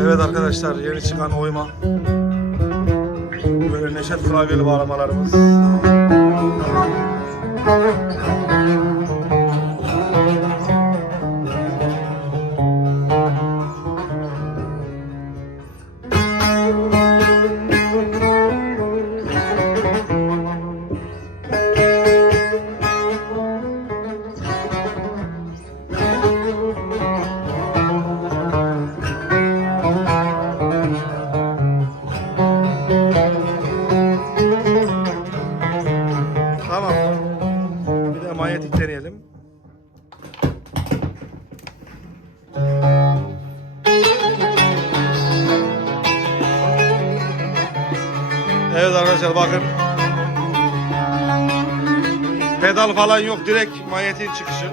Evet arkadaşlar yeni çıkan oyma. Böyle neşet klavyeli bağlamalarımız. Tamam. Bir de manyetik deneyelim. Evet arkadaşlar bakın. Pedal falan yok direkt manyetin çıkışı.